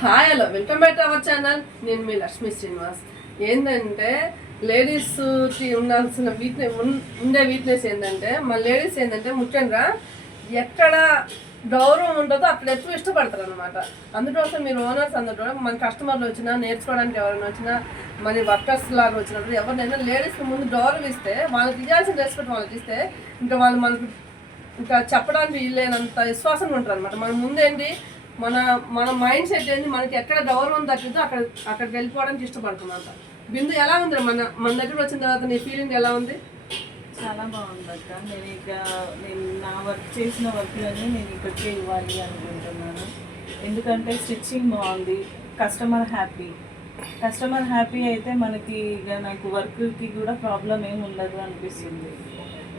Hi hello welcome back our channel నేను మీ లక్ష్మీ శ్రీనివాస్. ఏంటంటే లేడీస్కి ఉండాల్సిన వీక్నెస్ ఉండే వీక్నెస్ ఏంటంటే మన లేడీస్ ఏంటంటే ముఖ్యంగా ఎక్కడ గౌరవం ఉంటుందో అక్కడ ఎక్కువ ఇష్టపడతారు అనమాట అందుకోసం మీరు ఓనర్స్ అందరూ మన కస్టమర్లు వచ్చినా నేర్చుకోవడానికి ఎవరైనా వచ్చినా మన వర్కర్స్ లాగా వచ్చినప్పుడు ఎవరినైనా లేడీస్కి ముందు గౌరవం ఇస్తే వాళ్ళకి ఇవ్వాల్సిన రెస్పెక్ట్ వాళ్ళకి ఇస్తే ఇంకా వాళ్ళు మనకు ఇంకా చెప్పడానికి వీల్లేనంత విశ్వాసంగా ఉంటారు అనమాట మన ముందేంటి? మన మన మైండ్ సెట్ ఏంది? మనకి ఎక్కడ గౌరవం దక్కిందో అక్కడ అక్కడికి వెళ్ళిపోవడానికి ఇష్టపడుతున్నా బిందు ఎలా ఉంది మన మన దగ్గర వచ్చిన తర్వాత నీ ఫీలింగ్ ఎలా ఉంది? చాలా బాగుంది అక్క. నేను ఇక నేను నా వర్క్ చేసిన వర్క్లన్నీ నేను ఇక్కడికే ఇవ్వాలి అనుకుంటున్నాను. ఎందుకంటే స్టిచ్చింగ్ బాగుంది. కస్టమర్ హ్యాపీ కస్టమర్ హ్యాపీ అయితే మనకి ఇక నాకు వర్క్కి కూడా ప్రాబ్లం ఏమి ఉండదు అనిపిస్తుంది.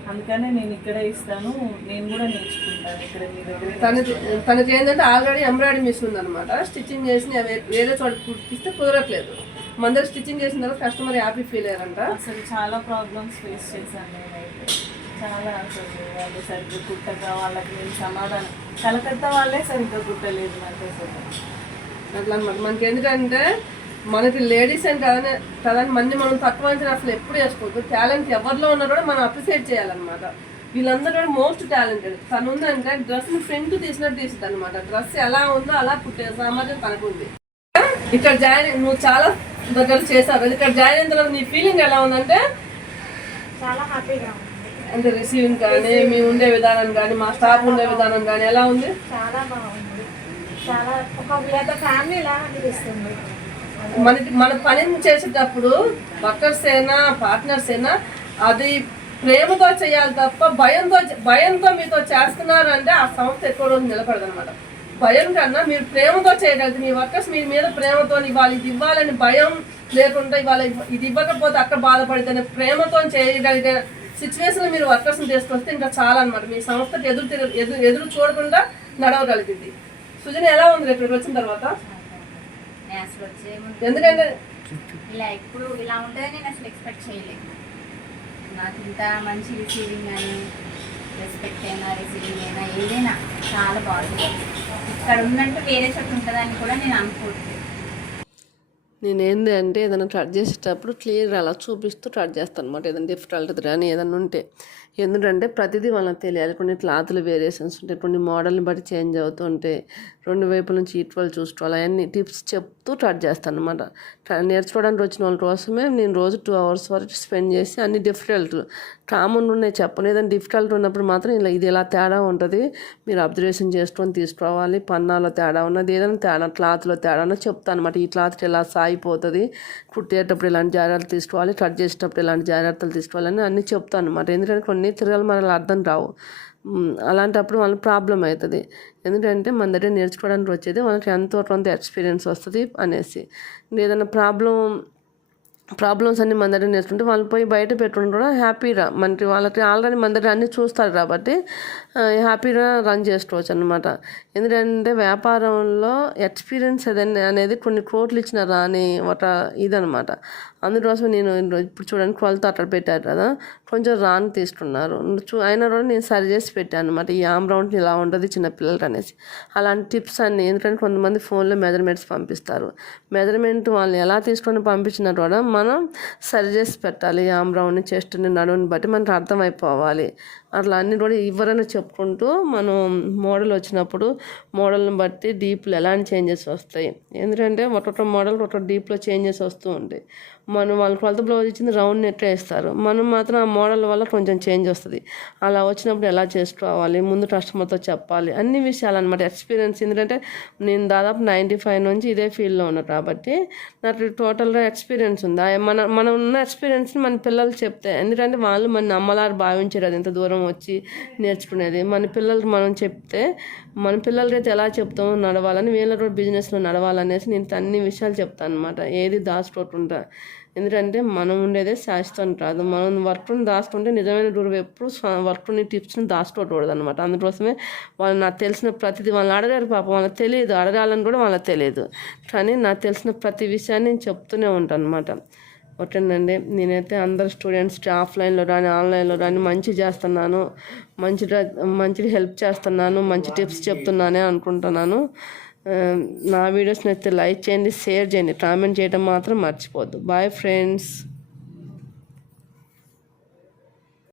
అందుకనే నేను ఇక్కడే ఇస్తాను. నేను కూడా నేర్చుకుంటాను ఇక్కడ మీ దగ్గర తనకి తనకి ఏంటంటే ఆల్రెడీ ఎంబ్రాయిడరీ మిషన్ ఉందన్నమాట. స్టిచ్చింగ్ చేసి వేరే చోట కుట్టిస్తే కుదరట్లేదు. మన దగ్గర స్టిచ్చింగ్ చేసిన తర్వాత కస్టమర్ హ్యాపీ ఫీల్ అయ్యారంట. అసలు చాలా ప్రాబ్లమ్స్ ఫేస్ చేశాను నేనైతే. చాలా అసలు వాళ్ళు సరిగ్గా కుట్టక వాళ్ళకి నేను సమాధానం కలకత్తా వాళ్ళే సరిగ్గా కుట్టలేదు నాకు అసలు అట్లా అనమాట మనకి ఎందుకంటే మనకి లేడీస్ అని కదని కదని మంది మనం తక్కువ అంచనా అసలు ఎప్పుడు చేసుకోవద్దు టాలెంట్ ఎవరిలో ఉన్నా కూడా మనం అప్రిసియేట్ చేయాలన్నమాట. వీళ్ళందరూ కూడా మోస్ట్ టాలెంటెడ్ తను ఉందంటే డ్రెస్ని ఫ్రంట్ తీసినట్టు తీసింది అనమాట డ్రెస్ ఎలా ఉందో అలా కుట్టే సామర్థ్యం తనకు ఉంది ఇక్కడ జాయిన్ నువ్వు చాలా దగ్గర చేసావు కదా ఇక్కడ జాయిన్ అయిన తర్వాత నీ ఫీలింగ్ ఎలా ఉందంటే? చాలా హ్యాపీగా ఉంది. అంటే రిసీవింగ్ కానీ మీ ఉండే విధానం కానీ మా స్టాఫ్ ఉండే విధానం కానీ ఎలా ఉంది? చాలా బాగుంది. చాలా ఒక ఫ్యామిలీ లాగా అనిపిస్తుంది. మనకి మన పనిని చేసేటప్పుడు వర్కర్స్ అయినా పార్ట్నర్స్ అయినా అది ప్రేమతో చేయాలి తప్ప భయంతో భయంతో మీతో చేస్తున్నారంటే ఆ సంస్థ ఎక్కువ రోజు నిలబడదు అనమాట భయం కన్నా మీరు ప్రేమతో చేయగలిగితే మీ వర్కర్స్ మీ మీద ప్రేమతో ఇవ్వాలి ఇది ఇవ్వాలని భయం లేకుండా ఇవాళ ఇది ఇవ్వకపోతే అక్కడ బాధపడితేనే ప్రేమతో చేయగలిగే సిచ్యువేషన్ మీరు వర్కర్స్ని తీసుకొస్తే ఇంకా చాలా అనమాట మీ సంస్థకి ఎదురు ఎదురు ఎదురు చూడకుండా నడవగలిగింది. సుజన ఎలా ఉంది రేపు వచ్చిన తర్వాత? అసలు వచ్చే ఎందుకంటే ఇలా ఎప్పుడు ఇలా ఉంటుందని నేను అసలు ఎక్స్పెక్ట్ చేయలేదు. నాకు ఇంత మంచి రిసీవింగ్ అని రెస్పెక్ట్ అయినా రిసీవింగ్ అయినా ఏదైనా చాలా బాగుంది ఇక్కడ ఉన్నట్టు వేరే చోట ఉంటుందని కూడా నేను అనుకోవట్లేదు నేను అంటే ఏదైనా కట్ చేసేటప్పుడు క్లియర్ అలా చూపిస్తూ కట్ చేస్తాను అనమాట ఏదైనా డిఫికల్ట్ కానీ ఏదైనా ఉంటే. ఎందుకంటే ప్రతిదీ వాళ్ళకి తెలియాలి. కొన్ని క్లాతులు వేరియేషన్స్ ఉంటాయి కొన్ని మోడల్ని బట్టి చేంజ్ అవుతూ ఉంటాయి రెండు వైపుల నుంచి ఈక్వల్ చూసుకోవాలి. అవన్నీ టిప్స్ చెప్తూ కట్ చేస్తాను అనమాట నేర్చుకోవడానికి వచ్చిన వాళ్ళ కోసమే నేను రోజు టూ అవర్స్ వరకు స్పెండ్ చేసి అన్ని డిఫికల్ట్ కామన్ ఉన్నాయి చెప్పను. ఏదైనా డిఫికల్ట్ ఉన్నప్పుడు మాత్రం ఇలా ఇది ఇలా తేడా ఉంటుంది. మీరు అబ్జర్వేషన్ చేసుకొని తీసుకోవాలి పన్నాలో తేడా ఉన్నది. ఏదైనా తేడా క్లాత్లో తేడా ఉన్నా చెప్తాను అనమాట ఈ క్లాత్ ఇలా అయిపోతుంది. కుట్టేటప్పుడు ఇలాంటి జాగ్రత్తలు తీసుకోవాలి కట్ చేసేటప్పుడు ఇలాంటి జాగ్రత్తలు తీసుకోవాలని అన్నీ చెప్తాను అనమాట ఎందుకంటే కొన్ని తిరగలు మనల్ని అర్థం రావు. అలాంటప్పుడు వాళ్ళకి ప్రాబ్లం అవుతుంది ఎందుకంటే మన దగ్గర నేర్చుకోవడానికి వచ్చేది వాళ్ళకి ఎంతో కొంత ఎక్స్పీరియన్స్ వస్తుంది అనేసి. ఏదైనా ప్రాబ్లం ప్రాబ్లమ్స్ అన్ని మన దగ్గర నేర్చుకుంటే వాళ్ళు పోయి బయట పెట్టుకుని కూడా హ్యాపీగా మనకి వాళ్ళకి ఆల్రెడీ మన దగ్గర అన్నీ చూస్తారు కాబట్టి హ్యాపీగా రన్ చేసుకోవచ్చు అనమాట ఎందుకంటే వ్యాపారంలో ఎక్స్పీరియన్స్ ఏదైనా అనేది కొన్ని కోట్లు ఇచ్చిన రాని ఒక ఇదనమాట అందుకోసం నేను ఇప్పుడు చూడండి కొలత అక్కడ పెట్టారు కదా కొంచెం రాని తీసుకున్నారు. చూ అయినా కూడా నేను సరి చేసి పెట్టాను అనమాట ఈ ఆమ్ రౌండ్ ఇలా ఉంటుంది చిన్నపిల్లలకి అనేసి. అలాంటి టిప్స్ అన్ని ఎందుకంటే కొంతమంది ఫోన్లో మెజర్మెంట్స్ పంపిస్తారు. మెజర్మెంట్ వాళ్ళు ఎలా తీసుకొని పంపించినా కూడా మనం సరి చేసి పెట్టాలి. ఆమ్ రౌండ్ని చెస్ట్ని నడువుని బట్టి మనకు అర్థమైపోవాలి. అట్లా అన్ని కూడా ఎవరైనా చెప్పుకుంటూ మనం మోడల్ వచ్చినప్పుడు మోడల్ని బట్టి డీప్లు ఎలాంటి చేంజెస్ వస్తాయి. ఎందుకంటే ఒక్కొక్క మోడల్ ఒక్కొక్క డీప్లో చేంజెస్ వస్తూ ఉంటాయి. మనం వాళ్ళు కొలత బ్లౌజ్ ఇచ్చింది రౌండ్ నెట్ వేస్తారు. మనం మాత్రం ఆ మోడల్ వల్ల కొంచెం చేంజ్ వస్తుంది. అలా వచ్చినప్పుడు ఎలా చేసుకోవాలి? ముందు కస్టమర్తో చెప్పాలి. అన్ని విషయాలు అనమాట ఎక్స్పీరియన్స్ ఎందుకంటే నేను దాదాపు నైంటీ ఫైవ్ నుంచి ఇదే ఫీల్డ్లో ఉన్నా కాబట్టి నాకు టోటల్గా ఎక్స్పీరియన్స్ ఉంది? ఆ మన మనం ఉన్న ఎక్స్పీరియన్స్ని మన పిల్లలు చెప్తే ఎందుకంటే వాళ్ళు మన అమ్మలారు భావించారు అది ఇంత దూరం వచ్చి నేర్చుకునేది. మన పిల్లలకి మనం చెప్తే మన పిల్లలకైతే ఎలా చెప్తామో నడవాలని వీళ్ళ కూడా బిజినెస్లో నడవాలనేసి నేను అన్ని విషయాలు చెప్తాను అనమాట ఏది దాచుకోకుండా. ఎందుకంటే మనం ఉండేదే శాశ్వతం కాదు. మనం వర్క్ని దాచుకుంటే నిజమైన గురువు ఎప్పుడు వర్క్ని టిప్స్ని దాచుకోకూడదు అనమాట అందుకోసమే వాళ్ళు నాకు తెలిసిన ప్రతిదీ వాళ్ళని అడగారు పాపం. వాళ్ళకి తెలియదు. అడగాలని కూడా వాళ్ళకి తెలియదు. కానీ నాకు తెలిసిన ప్రతి విషయాన్ని నేను చెప్తూనే ఉంటాను అనమాట ఓకేనండి నేనైతే అందరు స్టూడెంట్స్కి ఆఫ్లైన్లో కానీ ఆన్లైన్లో కానీ మంచి చేస్తున్నాను. మంచిగా మంచిగా హెల్ప్ చేస్తున్నాను. మంచి టిప్స్ చెప్తున్నానే అనుకుంటున్నాను. నా వీడియోస్ నచ్చితే లైక్ చేయండి షేర్ చేయండి. కామెంట్ చేయడం మాత్రం మర్చిపోద్దు బాయ్ ఫ్రెండ్స్